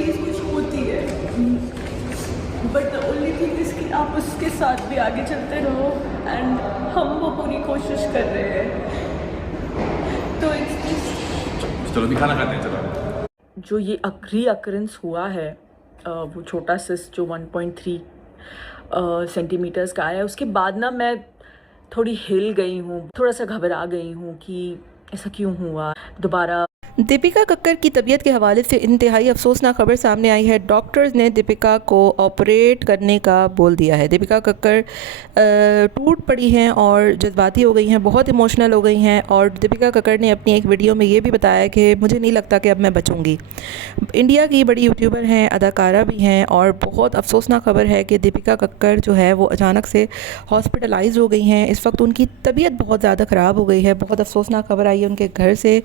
चीज़ कुछ होती है, but the only thing is कि आप उसके साथ भी आगे चलते रहो, एंड हम वो पूरी कोशिश कर रहे हैं। तो चलो अभी खाना खाते हैं, चलो। जो ये रीअकरेंस हुआ है, वो छोटा सिस्ट जो 1.3 सेंटीमीटर्स का आया है, उसके बाद ना मैं थोड़ी हिल गई हूँ, थोड़ा सा घबरा गई हूँ कि ऐसा क्यों हुआ दोबारा। दीपिका कक्कर की तबीयत के हवाले से इंतहाई अफसोसनाक खबर सामने आई है। डॉक्टर्स ने दीपिका को ऑपरेट करने का बोल दिया है। दीपिका कक्कर टूट पड़ी हैं और जज्बाती हो गई हैं, बहुत इमोशनल हो गई हैं। और दीपिका कक्कर ने अपनी एक वीडियो में ये भी बताया कि मुझे नहीं लगता कि अब मैं बचूंगी। इंडिया की बड़ी यूट्यूबर हैं, अदाकारा भी हैं, और बहुत अफसोसनाक खबर है कि दीपिका कक्कर जो है वो अचानक से हॉस्पिटलाइज हो गई हैं। इस वक्त उनकी तबीयत बहुत ज़्यादा ख़राब हो गई है। बहुत अफसोसनाक खबर आई है उनके घर से।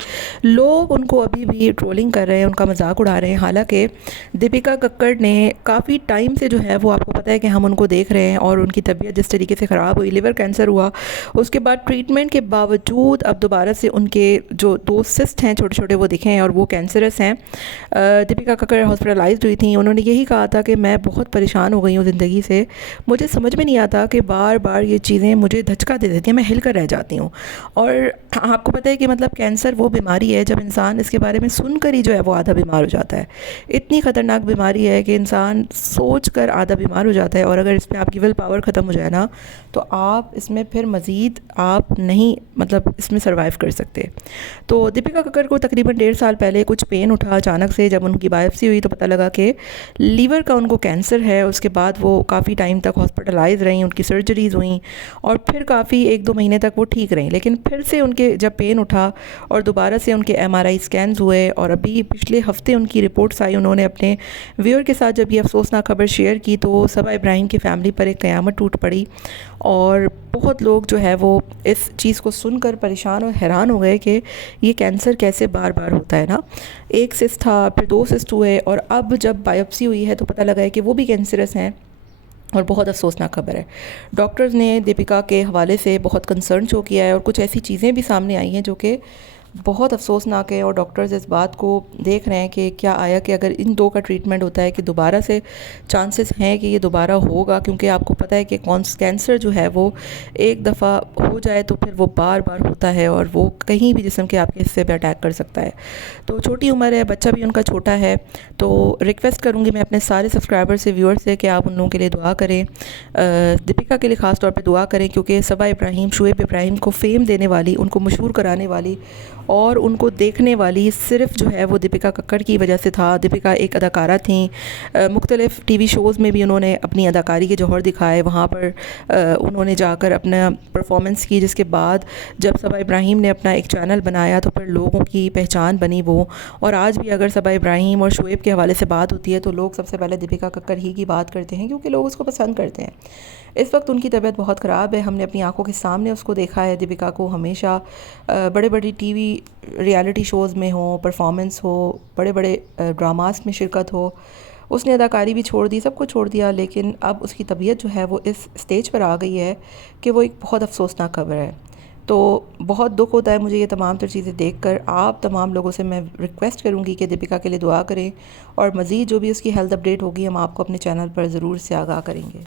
लोग उनको अभी भी ट्रोलिंग कर रहे हैं, उनका मजाक उड़ा रहे हैं। हालांकि दीपिका कक्कड़ ने काफ़ी टाइम से जो है वो, आपको पता है कि हम उनको देख रहे हैं, और उनकी तबीयत जिस तरीके से ख़राब हुई, लिवर कैंसर हुआ, उसके बाद ट्रीटमेंट के बावजूद अब दोबारा से उनके जो 2 सिस्ट हैं छोटे छोटे वो दिखे हैं और वो कैंसरस हैं। दीपिका कक्कड़ हॉस्पिटलाइज्ड हुई थी। उन्होंने यही कहा था कि मैं बहुत परेशान हो गई हूँ ज़िंदगी से, मुझे समझ में नहीं आता कि बार बार ये चीज़ें मुझे धचका दे देती हैं, मैं हिल कर रह जाती हूँ। और आपको पता है कि मतलब कैंसर वो बीमारी है जब इंसान इसके बारे में सुनकर ही जो है वो आधा बीमार हो जाता है। इतनी ख़तरनाक बीमारी है कि इंसान सोच कर आधा बीमार हो जाता है, और अगर इसमें आपकी विल पावर ख़त्म हो जाए ना, तो आप इसमें फिर मज़ीद आप नहीं, मतलब इसमें सर्वाइव कर सकते। तो दीपिका कक्कर को तकरीबन 1.5 साल पहले कुछ पेन उठा अचानक से। जब उनकी बायोप्सी हुई तो पता लगा कि लीवर का उनको कैंसर है। उसके बाद वो काफ़ी टाइम तक हॉस्पिटलाइज रहीं, उनकी सर्जरीज़ हुई, और फिर काफ़ी 1-2 महीने तक वो ठीक रहीं। लेकिन फिर से उनके जब पेन उठा और दोबारा से उनके MRI स्कैन्स हुए, और अभी पिछले हफ्ते उनकी रिपोर्ट्स आई, उन्होंने अपने व्यूअर के साथ जब ये अफसोसनाक खबर शेयर की तो सबा इब्राहिम की फ़ैमिली पर एक क़यामत टूट पड़ी। और बहुत लोग जो है वो इस चीज़ को सुनकर परेशान और हैरान हो गए कि ये कैंसर कैसे बार बार होता है ना। एक सिस्ट था, फिर 2 सिस्ट हुए, और अब जब बायोप्सी हुई है तो पता लगा है कि वो भी कैंसरस हैं। और बहुत अफसोसनाक खबर है। डॉक्टर्स ने दीपिका के हवाले से बहुत कंसर्न शो किया है, और कुछ ऐसी चीज़ें भी सामने आई हैं जो कि बहुत अफसोसनाक है। और डॉक्टर्स इस बात को देख रहे हैं कि क्या आया कि अगर इन 2 का ट्रीटमेंट होता है कि दोबारा से चांसेस हैं कि ये दोबारा होगा, क्योंकि आपको पता है कि कैंसर जो है वो एक दफ़ा हो जाए तो फिर वो बार बार होता है, और वो कहीं भी जिस्म के आपके हिस्से पे अटैक कर सकता है। तो छोटी उम्र है, बच्चा भी उनका छोटा है, तो रिक्वेस्ट करूँगी मैं अपने सारे सब्सक्राइबर से, व्यूअर से, कि आप उन लोगों के लिए दुआ करें। दीपिका के लिए ख़ास तौर पे दुआ करें, क्योंकि सबा इब्राहिम, शुएब इब्राहिम को फेम देने वाली, उनको मशहूर कराने वाली और उनको देखने वाली सिर्फ जो है वो दीपिका कक्कड़ की वजह से था। दीपिका एक अदाकारा थी, मुख्तलिफ़ TV शोज़ में भी उन्होंने अपनी अदाकारी के जौहर दिखाए, वहाँ पर उन्होंने जाकर अपना परफॉर्मेंस की, जिसके बाद जब सबा इब्राहिम ने अपना एक चैनल बनाया तो फिर लोगों की पहचान बनी वो। और आज भी अगर सबा इब्राहिम और शुएब के हवाले से बात होती है तो लोग सबसे पहले दीपिका कक्कड़ ही की बात करते हैं, क्योंकि लोग उसको पसंद करते हैं। इस वक्त उनकी तबीयत बहुत ख़राब है, हमने अपनी आंखों के सामने उसको देखा है। दीपिका को हमेशा बड़े बड़े TV रियलिटी शोज़ में हो, परफॉर्मेंस हो, बड़े बड़े ड्रामास में शिरकत हो, उसने अदाकारी भी छोड़ दी, सब कुछ छोड़ दिया। लेकिन अब उसकी तबीयत जो है वो इस स्टेज पर आ गई है कि वो एक बहुत अफसोसनाक खबर है। तो बहुत दुख होता है मुझे ये तमाम तर चीज़ें देखकर। आप तमाम लोगों से मैं रिक्वेस्ट करूँगी कि दीपिका के लिए दुआ करें, और मज़ीद जो भी उसकी हेल्थ अपडेट होगी हम आपको अपने चैनल पर ज़रूर से आगाह करेंगे।